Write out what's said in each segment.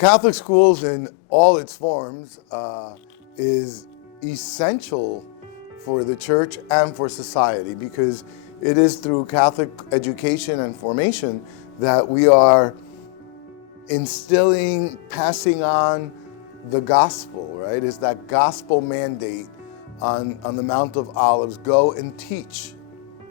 Catholic schools in all its forms is essential for the church and for society, because it is through Catholic education and formation that we are instilling, passing on the gospel, right? It's that gospel mandate on the Mount of Olives, go and teach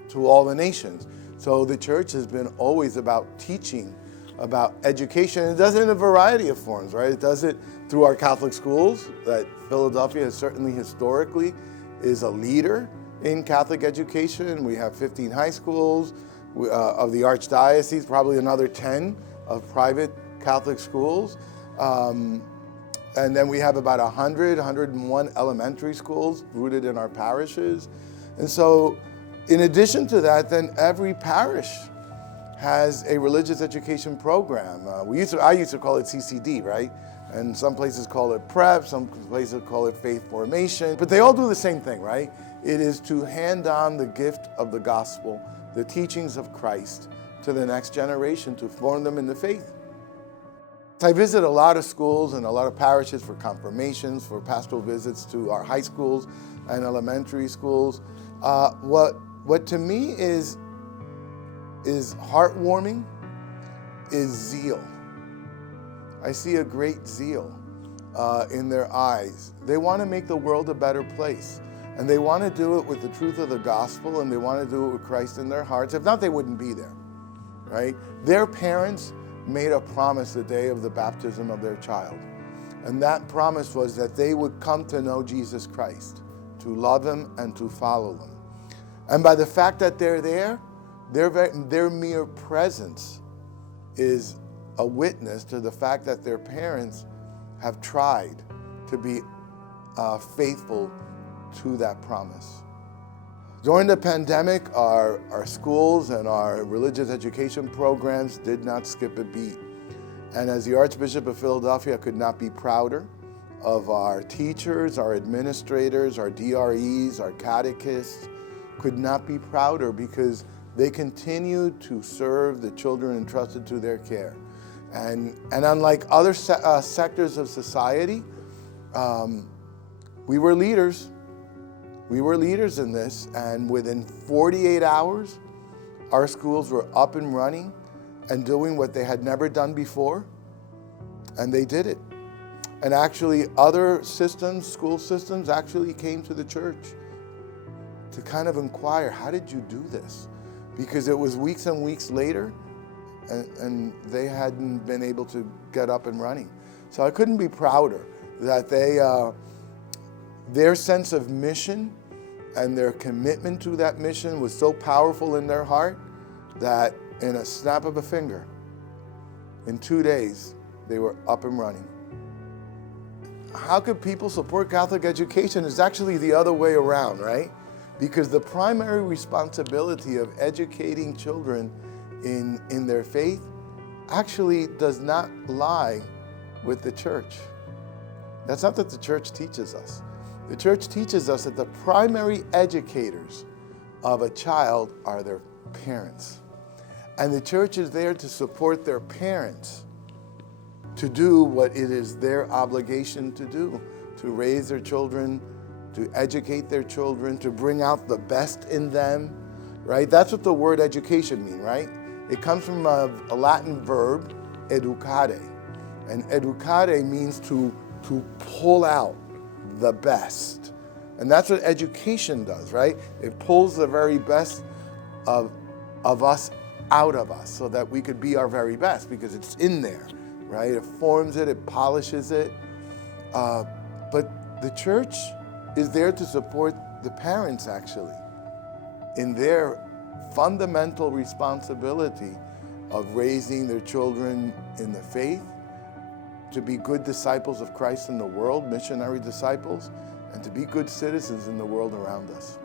to all the nations. So the church has been always about teaching, about education. It does it in a variety of forms, right? It does it through our Catholic schools, that Philadelphia has certainly historically is a leader in Catholic education. We have 15 high schools of the Archdiocese, probably another 10 of private Catholic schools. And then we have about 101 elementary schools rooted in our parishes. And so in addition to that, then every parish has a religious education program. I used to call it CCD, right? And some places call it prep, some places call it faith formation, but they all do the same thing, right? It is to hand on the gift of the gospel, the teachings of Christ, to the next generation, to form them in the faith. I visit a lot of schools and a lot of parishes for confirmations, for pastoral visits to our high schools and elementary schools. What to me is heartwarming is zeal. I see a great zeal in their eyes. They want to make the world a better place. And they want to do it with the truth of the gospel, and they want to do it with Christ in their hearts. If not, they wouldn't be there, right? Their parents made a promise the day of the baptism of their child. And that promise was that they would come to know Jesus Christ, to love him and to follow him. And by the fact that they're there, their mere presence is a witness to the fact that their parents have tried to be faithful to that promise. During the pandemic, our schools and our religious education programs did not skip a beat. And as the Archbishop of Philadelphia, I could not be prouder of our teachers, our administrators, our DREs, our catechists. Could not be prouder, because they continue to serve the children entrusted to their care. And unlike other sectors of society, we were leaders. We were leaders in this, and within 48 hours, our schools were up and running and doing what they had never done before, and they did it. And actually, other systems, school systems, actually came to the church to kind of inquire, how did you do this? Because it was weeks and weeks later, and they hadn't been able to get up and running. So I couldn't be prouder that their sense of mission and their commitment to that mission was so powerful in their heart that in a snap of a finger, in 2 days, they were up and running. How could people support Catholic education? It's actually the other way around, right? Because the primary responsibility of educating children in their faith actually does not lie with the church. That's not what the church teaches us. The church teaches us that the primary educators of a child are their parents. And the church is there to support their parents to do what it is their obligation to do, to raise their children, to educate their children, to bring out the best in them, right? That's what the word education means, right? It comes from a Latin verb, educare. And educare means to pull out the best. And that's what education does, right? It pulls the very best of us out of us so that we could be our very best, because it's in there, right? It forms it, it polishes it. But the church is there to support the parents, actually, in their fundamental responsibility of raising their children in the faith, to be good disciples of Christ in the world, missionary disciples, and to be good citizens in the world around us.